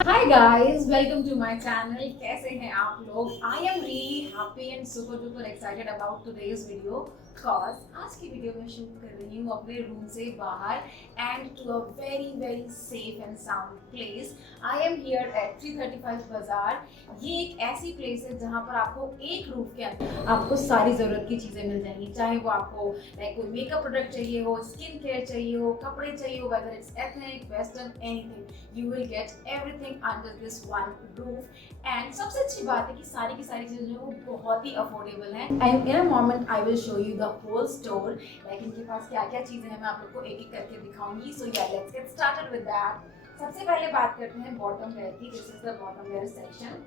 Hi guys, welcome to my channel. कैसे हैं आप लोग? I am really happy and super duper excited about today's video cause आज की वीडियो में शूट कर रही हूँ अपने रूम से बाहर and to a very safe and sound place. I am here at 335 बाजार. ये एक ऐसी प्लेस है जहाँ पर आपको एक रूफ के अंदर आपको सारी ज़रूरत की चीज़ें मिल जाएंगी, चाहे वो आपको लाइक कोई मेकअप प्रोडक्ट चाहिए हो, स्किन केयर चाहिए हो, कपड़े चाहिए हो, whether it's ethnic, western, anything. You will get everything under this one roof and सबसे अच्छी बात है कि सारी की सारी चीजें जो है वो बहुत ही अफोर्डेबल हैं and in a moment I will show you the whole store like इनके पास क्या क्या चीजें हैं मैं आप लोग को एक एक करके दिखाऊंगी so yeah let's get started with that. सबसे पहले बात करते हैं बॉटम वेयर की. This is the bottom wear section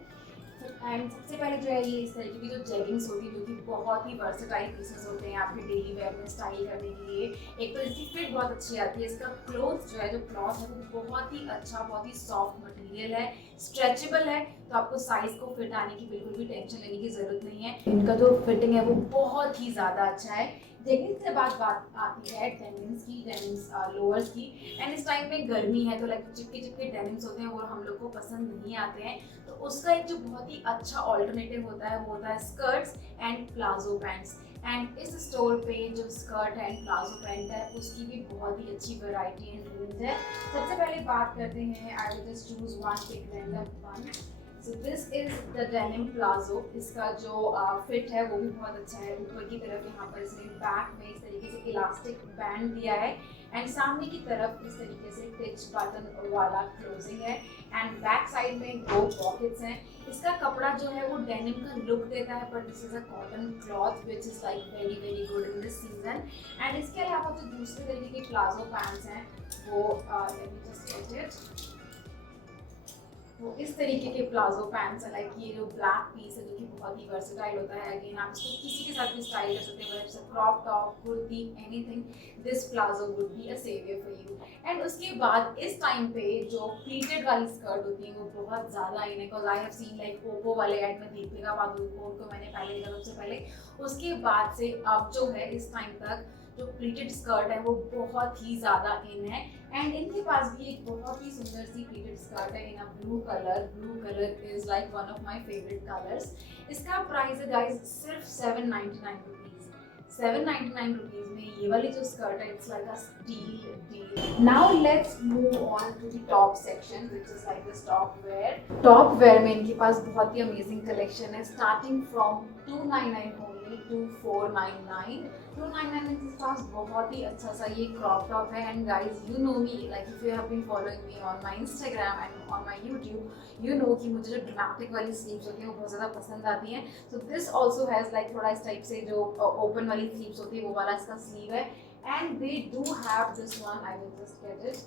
and सबसे पहले जो है ये इस तरीके की जो जेगिंग्स होती है जो कि बहुत ही वर्सेटाइल पीसेस होते हैं आपके डेली वेयर में स्टाइल करने के लिए. एक तो इसकी फिट बहुत अच्छी आती है, इसका क्लॉथ जो है जो क्लॉथ है वो बहुत ही अच्छा, बहुत ही सॉफ्ट मटेरियल है, स्ट्रेचेबल है, तो आपको साइज को फिट आने की बिल्कुल भी टेंशन लेने की जरूरत नहीं है. इनका जो फिटिंग है वो बहुत ही ज़्यादा अच्छा है. जेगिंग्स के बाद बात आती है डेनिम्स की, डेनिम्स लोअर्स की. एंड इस टाइम में गर्मी है तो लाइक चिपके चिपके डेनिम्स होते हैं वो हम लोग को पसंद नहीं आते हैं, तो उसका एक जो बहुत ही अच्छा ऑल्टरनेटिव होता है वो होता है skirts and palazzo pants. And इस स्टोर पे जो स्कर्ट एंड प्लाजो पैंट है उसकी भी बहुत ही अच्छी वैरायटी एंड रेंज है. सबसे पहले बात करते हैं I will just choose one, pick random one. So this is the denim palazzo. इसका जो फिट है वो भी बहुत अच्छा है. ऊपर की तरफ यहाँ पर इसने बैक में इस तरीके से इलास्टिक बैंड दिया है एंड सामने की तरफ इस तरीके से टिच बटन वाला क्लोजिंग है एंड बैक साइड में दो पॉकेट्स हैं. इसका कपड़ा जो है वो डेनिम का लुक देता है but this is a cotton cloth which is like very good in this season. And इसके अलावा जो दूसरे तरीके के प्लाजो पैंट्स हैं वो let me just get it. वो इस तरीके के प्लाजो पैंट्स है, लाइक ये जो ब्लैक पीस है जो कि बहुत ही वर्सेटाइल होता है. अगेन आप इसको किसी के साथ भी स्टाइल कर सकते हैं, वैसे crop top, kurti, anything, this palazzo would be a saviour for you. And उसके बाद इस टाइम पे जो प्लीटेड वाली स्कर्ट होती है वो बहुत ज़्यादा इन है because I have seen like Oppo वाले एड में दीपिका पादुकोण को मैंने पहले देखा सबसे पहले. उसके बाद से अब जो है इस टाइम तक जो प्लीटेड स्कर्ट है वो बहुत ही ज़्यादा इन है. एंड इनके पास भी एक बहुत ही सुंदर सी प्लीटेड स्कर्ट है in a blue colour. Blue colour is like one of my favourite colours. इसका प्राइस है गाइस सिर्फ 799 रुपीज. 799 रुपीज में ये वाली जो स्कर्ट है it's like a steal deal. Now let's move on to the top section which is like this top wear. Top wear में इनके पास बहुत ही अमेजिंग कलेक्शन है स्टार्टिंग फ्रॉम 299 ओनली टू 499. 299 में इनके पास बहुत ही अच्छा सा ये क्रॉप टॉप है. And guys you know me like if you have been following me on my Instagram and on my YouTube you know कि मुझे जो ड्रामेटिक वाली स्लीव्स होती हैं वो बहुत ज़्यादा पसंद आती हैं. So this also has like थोड़ा इस टाइप से जो ओपन वाली स्लीव्स होती है वो वाला इसका स्लीव है. And they do have this one, I will just get it,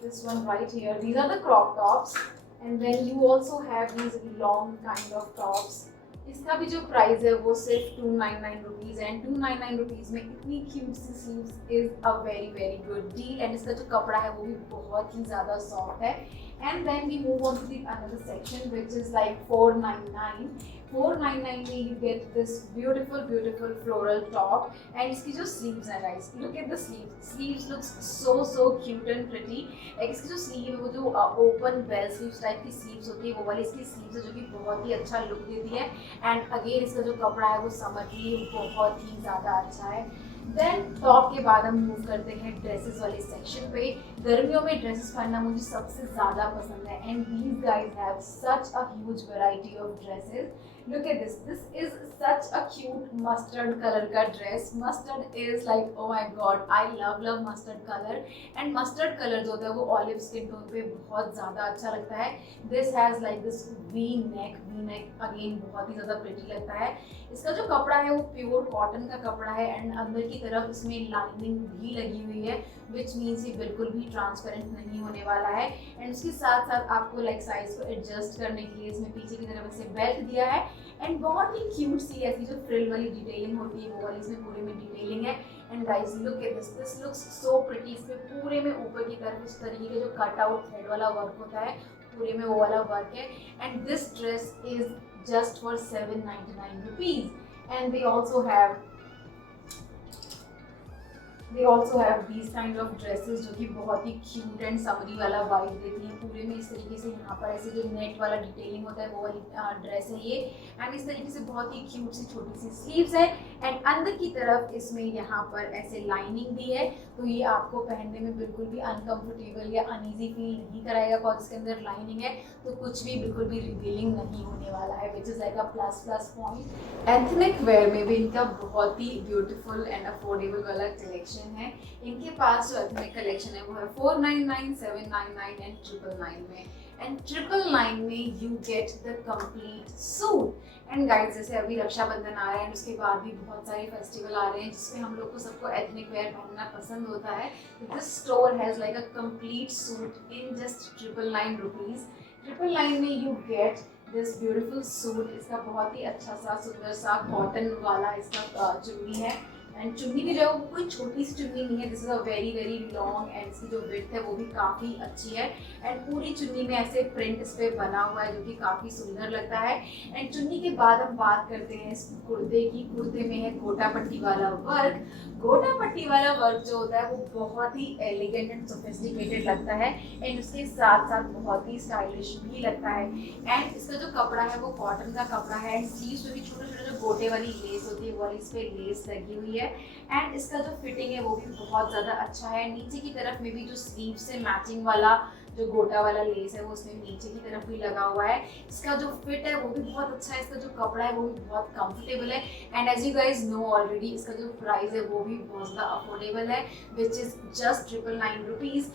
this one right here. These are the crop tops and then you also have these long kind of tops. इसका भी जो price है वो सिर्फ 299 rupees and 299 rupees में इतनी cute सी sleeves is a very good deal. And इसका जो कपड़ा है वो भी बहुत ही ज़्यादा सॉफ्ट है. And then we move on to the another section which is like 499. 499 में you get this beautiful floral top and इसकी जो sleeves है guys, look at the sleeves looks so cute and pretty. like इसकी जो sleeve है वो जो open bell sleeves type की sleeves होती है वो वाली इसकी sleeves है जो कि बहुत ही अच्छा look देती है. एंड अगेन इसका जो कपड़ा है वो समर के लिए बहुत ही ज़्यादा अच्छा है. देन टॉप के बाद हम मूव करते हैं ड्रेसेस वाले सेक्शन पे. गर्मियों में ड्रेसेस पहनना मुझे सबसे ज़्यादा पसंद है and these guys have such a huge variety of dresses. Look at this. This is such a cute mustard color का dress. Mustard is like oh my god, I love mustard color. And mustard color जो होता है वो olive skin tone पे बहुत ज़्यादा अच्छा लगता है. This has like this V neck again बहुत ही ज़्यादा pretty लगता है. इसका जो कपड़ा है वो प्योर कॉटन का कपड़ा है एंड अंदर की तरफ इसमें लाइनिंग भी लगी हुई है विच मीन्स ये बिल्कुल भी ट्रांसपेरेंट नहीं होने वाला है. एंड उसके साथ साथ आपको लाइक साइज को एडजस्ट करने के लिए इसमें पीछे की तरफ से बेल्ट दिया है. एंड बहुत ही क्यूट सी ऐसी जो फ्रिल वाली डिटेलिंग होती है वो वाली इसमें पूरे में डिटेलिंग है. And guys look at this, this looks so pretty. इसमें पूरे में ऊपर की तरफ इस तरीके का जो कट आउट थ्रेड वाला वर्क होता है पूरे में वो वाला वर्क है. And this dress is just for 799 rupees. And they also have they also have these kind of dresses जो कि बहुत ही क्यूट एंड समरी वाला वाइब देती हैं। पूरे में इस तरीके से यहाँ पर ऐसे जो नेट वाला डिटेलिंग होता है वो वाली ड्रेस है ये। एंड इस तरीके से बहुत ही क्यूट सी छोटी सी स्लीव्स है एंड अंदर की तरफ इसमें यहाँ पर ऐसे लाइनिंग दी है, तो ये आपको पहनने में बिल्कुल भी अनकंफर्टेबल या अनईजी फील नहीं कराएगा। बिकॉज इसके अंदर लाइनिंग है तो कुछ भी बिल्कुल भी रिवीलिंग नहीं होने वाला है, विच is like a plus plus point. Ethnic wear में भी इनका बहुत ही ब्यूटीफुल एंड अफोर्डेबल वाला कलेक्शन है। इनके पास जो एथनिक कलेक्शन है वो है 499, 799 एंड 999 में। एंड 999 में you get the complete suit. And guys, जैसे अभी रक्षाबंधन आ रहा है, उसके बाद भी बहुत सारे फेस्टिवल आ रहे हैं जिसमें हम लोग को सबको एथनिक वेयर पहनना पसंद होता है। This store has like a complete suit in just 999 rupees. 999 में you get this beautiful suit. इसका बहुत ही अच्छा सा सुंदर सा कॉटन वाला इसका चुन्नी है। एंड चुन्नी भी जो है वो कोई छोटी सी चुन्नी नहीं है, this is a very very long and इसकी जो विड्थ है वो भी काफ़ी अच्छी है। एंड पूरी चुन्नी में ऐसे प्रिंट इस पर बना हुआ है जो कि काफ़ी सुंदर लगता है। एंड चुन्नी के बाद हम बात करते हैं इस कुर्ते की। कुर्ते में है गोटा पट्टी वाला वर्क। गोटा पट्टी वाला वर्क जो होता है वो बहुत ही एलिगेंट एंड सोफिस्टिकेटेड लगता है एंड उसके साथ साथ बहुत ही स्टाइलिश भी लगता है। एंड इसका जो कपड़ा है वो कॉटन का कपड़ा है एंड स्लीव्स में भी छोटे छोटे जो गोटे वाली लेस होती है वो वाली इस पर लेस लगी हुई है। एंड इसका जो फिटिंग है वो भी बहुत ज़्यादा अच्छा है। नीचे की तरफ में भी जो स्लीव से मैचिंग वाला जो गोटा वाला लेस है वो उसमें नीचे की तरफ भी लगा हुआ है। इसका जो फिट है वो भी बहुत अच्छा है। इसका जो कपड़ा है वो भी बहुत कंफर्टेबल है। And as you guys know already इसका जो प्राइस है वो भी बहुत ज़्यादा अफोर्डेबल है, विच इज़ जस्ट 999 रुपीज़।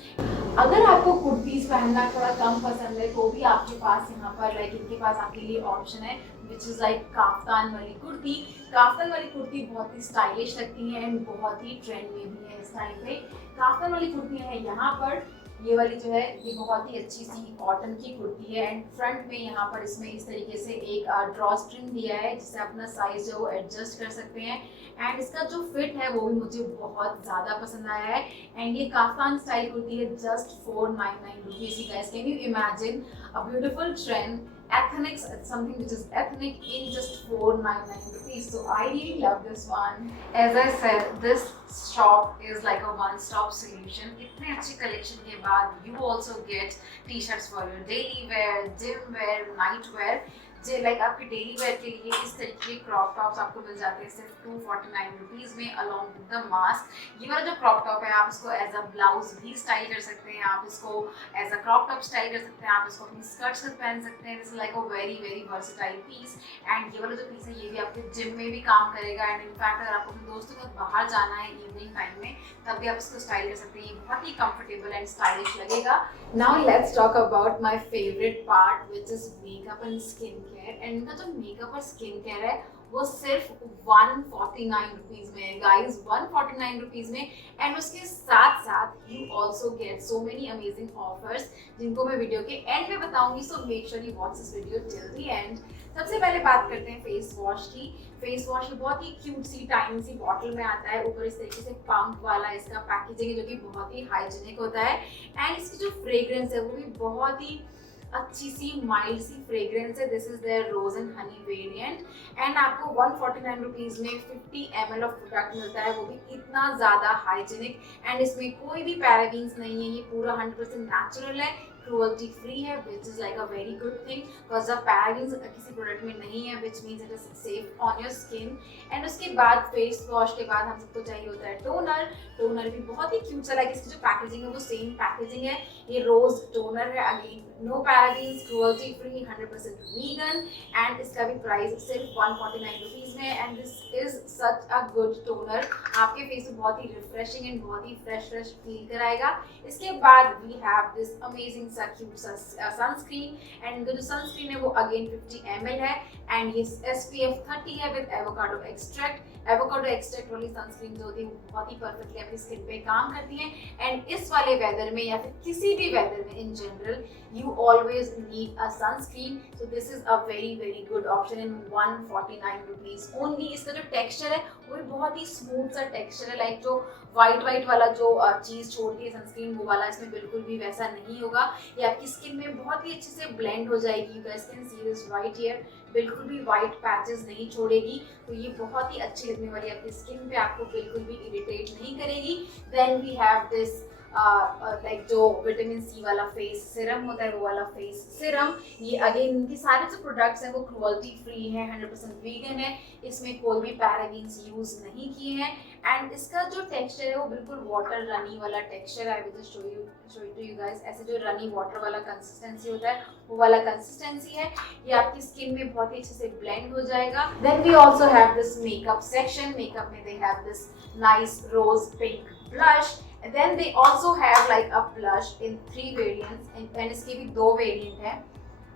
अगर आपको कुर्तीज़ पहनना थोड़ा कम पसंद है तो भी आपके पास यहाँ पर लाइक इनके पास आपके लिए ऑप्शन है, विच इज़ लाइक काफ्तान वाली कुर्ती। काफ्तान वाली कुर्ती बहुत ही स्टाइलिश लगती है एंड बहुत ही ट्रेंड में भी है इस टाइम पे। काफ्तान वाली कुर्तियाँ है यहाँ पर। ये वाली जो है ये बहुत ही अच्छी सी कॉटन की कुर्ती है एंड फ्रंट में यहाँ पर इसमें इस तरीके से एक ड्रॉ स्ट्रिंग दिया है जिससे अपना साइज जो है वो एडजस्ट कर सकते हैं। एंड इसका जो फिट है वो भी मुझे बहुत ज़्यादा पसंद आया है। एंड ये काफ्तान स्टाइल कुर्ती है just 499 rupees. Guys, can you imagine a beautiful trend ethnic, something which is ethnic in just 499 rupees. So I really love this one. As I said, this shop is like a one-stop solution. इतने अच्छी collection के बाद you also get t-shirts for your daily wear, gym wear, night wear. जो like आपके daily wear के लिए इस तरीके के क्रॉप टॉप्स आपको मिल जाते हैं सिर्फ 249 रुपीज़ में अलॉन्ग विद द मास्क। ये वाला जो क्रॉप टॉप है आप इसको एज अ ब्लाउज भी स्टाइल कर सकते हैं, आप इसको as a crop top style कर सकते हैं, आप इसको अपनी स्कर्ट से पहन सकते हैं। This like a very very versatile piece. And ये वाला जो पीस है ये भी आपके जिम में भी काम करेगा। एंड इनफैक्ट अगर आपको अपने दोस्तों के साथ बाहर जाना है इवनिंग टाइम में तब भी आप इसको स्टाइल कर सकते हैं। ये बहुत ही कंफर्टेबल एंड स्टाइलिश लगेगा। Now let's talk about my favourite part which is makeup and skin care. And इनका जो मेकअप और स्किन केयर है वो सिर्फ 149 रुपीज़ में है गाइज, 149 रुपीज़ में। एंड उसके साथ साथ you also get so many amazing offers जिनको मैं वीडियो के एंड में बताऊंगी। So make sure you watch this video till the end. सबसे पहले बात करते हैं फेस वॉश की। फेस वॉश बहुत ही क्यूट सी टाइनी सी बॉटल में आता है। ऊपर इस तरीके से पंप वाला इसका पैकेजिंग है जो कि बहुत ही हाइजीनिक होता है। एंड इसकी जो फ्रेग्रेंस है वो भी बहुत ही अच्छी सी माइल्ड सी फ्रेग्रेंस है। This is their rose and honey variant. And आपको 149 रुपीज़ में 50 ml ऑफ प्रोडक्ट मिलता है, वो भी इतना ज़्यादा हाइजीनिक। एंड इसमें कोई भी पैराबेन्स नहीं है, ये पूरा 100% नेचुरल है, क्रुएल्टी फ्री है, which is like a very good thing because the parabens किसी प्रोडक्ट में नहीं है, which means it is safe on your skin. And उसके बाद फेस वॉश के बाद हम सबको चाहिए होता है टोनर। टोनर भी बहुत ही क्यूट सा, लाइक इसकी जो पैकेजिंग है वो सेम पैकेजिंग है। ये रोज टोनर है, again no parabens, cruelty free, 100% vegan. And इसका भी प्राइस सिर्फ 149 रुपीज़ में। And this is such a good toner, आपके फेस को बहुत ही रिफ्रेशिंग एंड बहुत ही फ्रेश फील कराएगा। इसके बाद वी हैव दिस अमेजिंग सा क्यूट सा सनस्क्रीन। एंड इनका जो सनस्क्रीन है वो अगेन 50 ml है एंड ये SPF 30 है with avocado extract. Avocado extract वाली सनस्क्रीन जो होती है वो बहुत ही परफेक्टली अपनी स्किन पे काम करती है। एंड इस वाले वेदर में या फिर किसी भी वेदर में in general you always need a sunscreen. So this is a very good option in 149 rupees only. इसका जो टेक्सचर है वो भी बहुत ही स्मूथ सा टेक्सचर है, लाइक जो वाइट वाला जो चीज़ छोड़ती है सनस्क्रीन वो वाला इसमें बिल्कुल भी वैसा नहीं होगा। ये आपकी स्किन में बहुत ही अच्छे से ब्लेंड हो जाएगी। You guys can see this right here, बिल्कुल भी वाइट पैचेस नहीं छोड़ेगी। तो ये बहुत ही अच्छी लगने वाली है आपकी स्किन पे, आपको बिल्कुल भी इरिटेट नहीं करेगी। Then we have this like जो विटामिन सी वाला फेस सिरम होता है वो वाला फेस सिरम। ये अगेन इनकी सारे जो प्रोडक्ट्स हैं वो क्रुएल्टी फ्री है, 100% वीगन है, इसमें कोई भी पैराबेन्स यूज नहीं किए हैं। एंड इसका जो टेक्सचर है वो बिल्कुल वाटर रनी वाला टेक्सचर है। I will just show it to you guys. ऐसे जो रनी वाटर वाला कंसिस्टेंसी होता है वो वाला कंसिस्टेंसी है। ये आपकी स्किन में बहुत ही अच्छे से ब्लेंड हो जाएगा। Then we also have this makeup section. Makeup में they have this nice rose pink blush. And then they also have like a blush in 3 variants and इसके भी 2 variant है।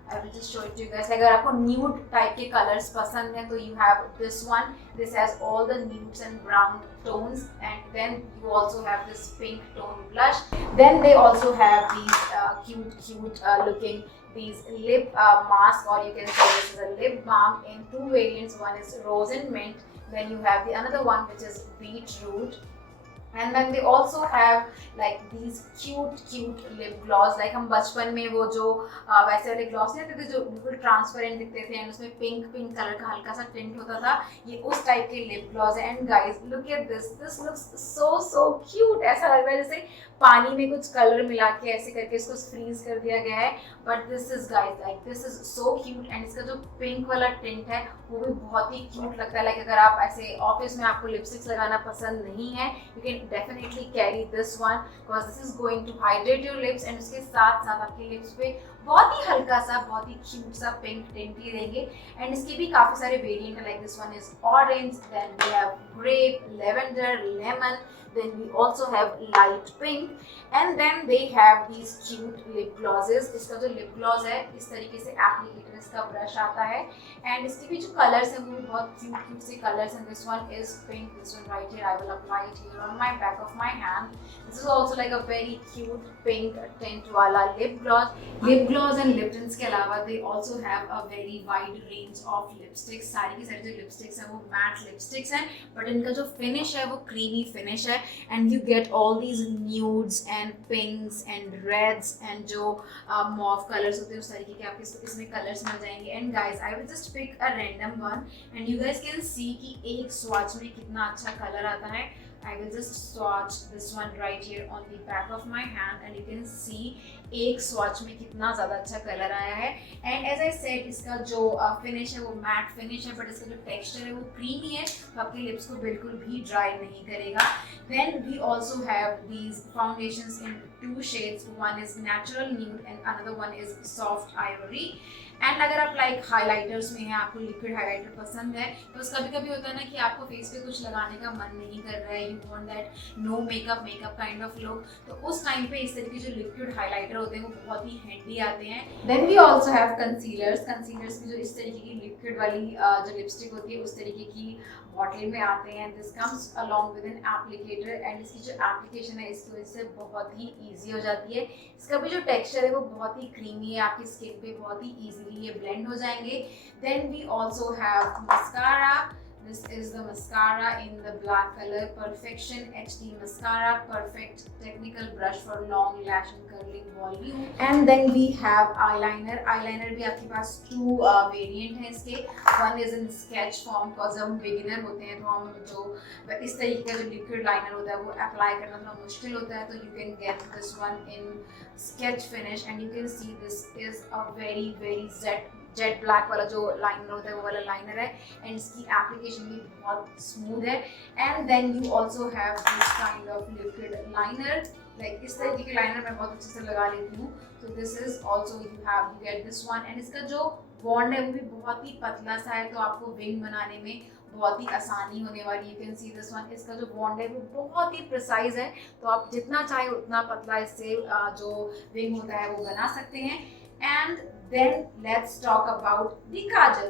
I will just show it to you guys. अगर आपको nude type के colors पसंद है तो you have this one. This has all the nudes and brown tones, and then you also have this pink tone blush. Then they also have these cute looking these lip mask, or you can say this is a lip balm in 2 variants. One is rose and mint. Then you have the another one which is beetroot. And then they also have like these cute lip gloss, like हम बचपन में वो जो वैसे वाले gloss नहीं आते थे जो बिल्कुल ट्रांसपेरेंट दिखते थे एंड उसमें पिंक कलर का हल्का सा टिंट होता था, ये उस टाइप के लिप ग्लॉस है। And guys look at this looks so cute. ऐसा लग रहा है जैसे पानी में कुछ कलर मिला के ऐसे करके इसको फ्रीज कर दिया गया है। But this is guys like this is so cute. And इसका जो पिंक वाला टिंट है वो भी बहुत ही क्यूट लगता है। लाइक अगर आप ऐसे ऑफिस में आपको लिपस्टिक्स लगाना पसंद नहीं है, you can definitely carry this one because this is going to hydrate your lips. And उसके साथ साथ आपके लिप्स पे बहुत ही हल्का सा बहुत ही क्यूट सा पिंक टिंट ही देंगे। एंड इसके भी काफी सारे वेरिएंट है, like this one is orange, then we have grape, lavender, lemon, then we also have light pink, and then they have these cute lip glosses. इसका जो lip gloss है इस तरीके से एप्लीकेटर इसका ब्रश आता है एंड इसके भी जो कलर्स हैं वो भी बहुत क्यूट से कलर्स हैं। This one is pink, this one right here, I will apply it here on my back of my hand. This is also like a very cute pink tint वाला lip gloss and lip tints के अलावा they also have a very wide range of lipsticks. सारी की सारी जो lipsticks हैं वो matte lipsticks हैं, बट इनका जो फिनिश है वो क्रीमी फिनिश है। And you get all these nudes and pinks and reds and जो mauve colors होते हैं उस तरीके के आपके इसमें colors मिल जाएंगे। And guys, I will just pick a random one and you guys can see कि एक swatch में कितना अच्छा color आता है। I will just swatch this one right here on the back of my hand and you can see एक swatch में कितना ज़्यादा अच्छा कलर आया है। एंड एज आई सेड इसका जो फिनिश है वो मैट फिनिश है, बट इसका जो टेक्सचर है वो क्रीमी है, तो आपके लिप्स को बिल्कुल भी ड्राई नहीं करेगा। Then we also have these foundations in 2 shades, one is natural nude and another one is soft ivory। And अगर आप लाइक हाइलाइटर्स में हैं, आपको लिक्विड हाइलाइटर पसंद है, तो कभी कभी होता है ना कि आपको फेस पे कुछ लगाने का मन नहीं कर रहा है, you want that no makeup kind of look, तो उस टाइम पे इस तरह के जो लिक्विड हाइलाइटर होते हैं वो बहुत ही हैंडी आते हैं। Then we also have concealers भी जो इस तरीके की लिक्विड वाली जो लिपस्टिक होती है उस तरीके की बॉटल में आते हैं। This comes along with an applicator and इसकी जो एप्लीकेशन है इसकी वजह से बहुत ही ईजी हो जाती है। इसका भी जो टेक्सचर है वो बहुत ही क्रीमी है, आपकी स्किन पे बहुत ही ईजिली ये ब्लेंड हो जाएंगे। Then we also have mascara. This is the mascara in the black color, Perfection HD Mascara, perfect technical brush for long lash and curling volume. And then we have eyeliner. Eyeliner भी आपके पास 2 variant हैं इसके। One is in sketch form, cause हम beginner होते हैं तो हम जो इस तरीके का जो liquid liner होता है वो apply करना थोड़ा मुश्किल होता है, तो you can get this one in sketch finish and you can see this is a very jet black वाला जो लाइनर होता है वो वाला लाइनर है एंड इसकी एप्लीकेशन भी बहुत स्मूथ है। And then you also have this kind of liquid liner, like इस तरीके के लाइनर मैं बहुत अच्छे से लगा लेती हूँ। तो this is also you get this one and इसका जो बॉन्ड है वो भी बहुत ही पतला सा है, तो आपको विंग बनाने में बहुत ही आसानी होने वाली। You can see this one, इसका जो बॉन्ड है वो बहुत ही प्रिसाइज है, तो आप जितना चाहे उतना पतला इससे जो विंग होता है वो बना सकते हैं। And then let's talk about the kajal.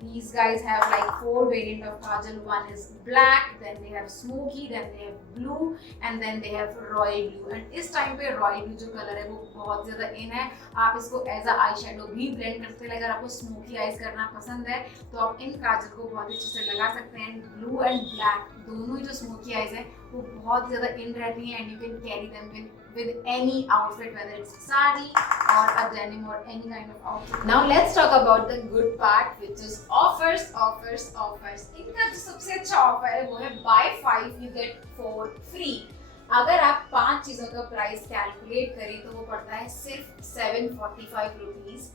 These guys have like 4 variant of kajal. One is black, then they have smoky, then they have blue, and then they have royal blue. And इस time पे royal blue जो colour है वो बहुत ज़्यादा इन है. आप इसको एज अ आई शेडो भी ब्लेंड कर सकते हैं. अगर आपको स्मोकी आईज करना पसंद है तो आप इन काजल को बहुत अच्छे से लगा सकते हैं. ब्लू एंड ब्लैक दोनों ही जो स्मोकी आईज है वो बहुत ज़्यादा इन रहती हैं, and you can carry them with any outfit, whether it's sari or a denim or any kind of outfit. Now let's talk about the good part, which is offers. इनका जो सबसे अच्छा ऑफर है वो है buy 5 you get 4 free. अगर आप 5 चीजों का प्राइस कैलकुलेट करें तो वो पड़ता है सिर्फ 745 रुपीज.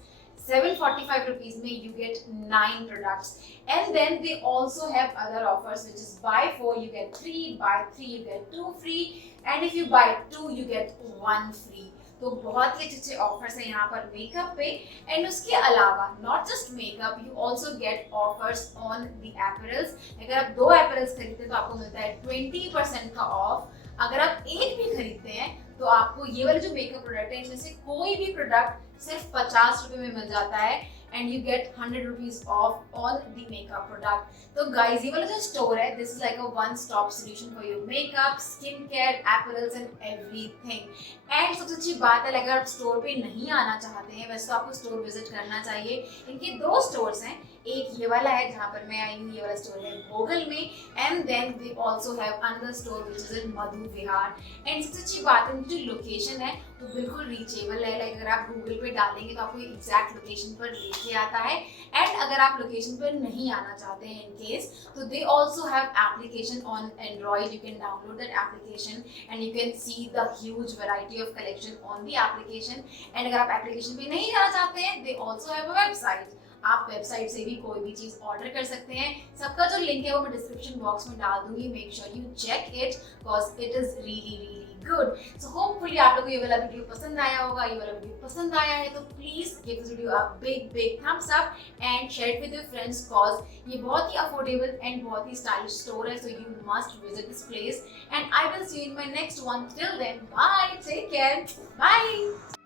745 rupees में you get 9 products, and then they also have other offers, which is buy 4 you get 3, buy 3 you get 2 free, and if you buy 2 you get 1 free. तो बहुत ही अच्छे ऑफर्स हैं यहाँ पर मेकअप पे. एंड उसके अलावा not just makeup, you also get offers on the apparels. अगर आप 2 एपरल्स खरीदते हैं तो आपको मिलता है 20% का ऑफ. अगर आप एक भी खरीदते हैं तो आपको ये वाले जो मेकअप प्रोडक्ट है इनमें से कोई भी प्रोडक्ट सिर्फ 50 रुपए में मिल जाता है, and you get 100 rupees off on the makeup product. तो गाइस ये वाला जो स्टोर है, this is like a one stop solution for your makeup, skin care, apparels and everything. And सबसे अच्छी बात है, अगर आप स्टोर पे नहीं आना चाहते हैं, वैसे तो आपको स्टोर विजिट करना चाहिए. इनके 2 स्टोर्स हैं. एक ये वाला है जहाँ पर मैं आई हूँ, ये वाला स्टोर है भोगल में, and then they also have another store which is in Madhu Vihar. And सबसे अच्छी बात है, उनकी जो लोकेशन है वो बिल्कुल रीचेबल है. लाइक अगर आप गूगल पे डालेंगे तो आपको एग्जैक्ट लोकेशन पर लेके आता है. एंड अगर आप लोकेशन पर नहीं आना चाहते हैं इन केस, तो दे also have application on Android. You can download that application and you can see the huge variety of collection on the application. And अगर आप एप्लीकेशन पे नहीं जाना चाहते हैं, दे ऑल्सो हैव अ वेबसाइट. आप वेबसाइट से भी कोई भी चीज ऑर्डर कर सकते हैं. सबका जो लिंक है वो मैं डिस्क्रिप्शन बॉक्स में डाल दूंगी. Make sure you check it because it is really good. So hopefully आप लोगों को ये वाला वीडियो पसंद आया होगा. ये वाला वीडियो पसंद आया है तो please give this video a big thumbs up and share with your friends, because ये बहुत ही अफोर्डेबल एंड बहुत ही स्टाइलिश स्टोर है. So you must visit this place, and I will see you in my next one. Till then bye, take care, bye.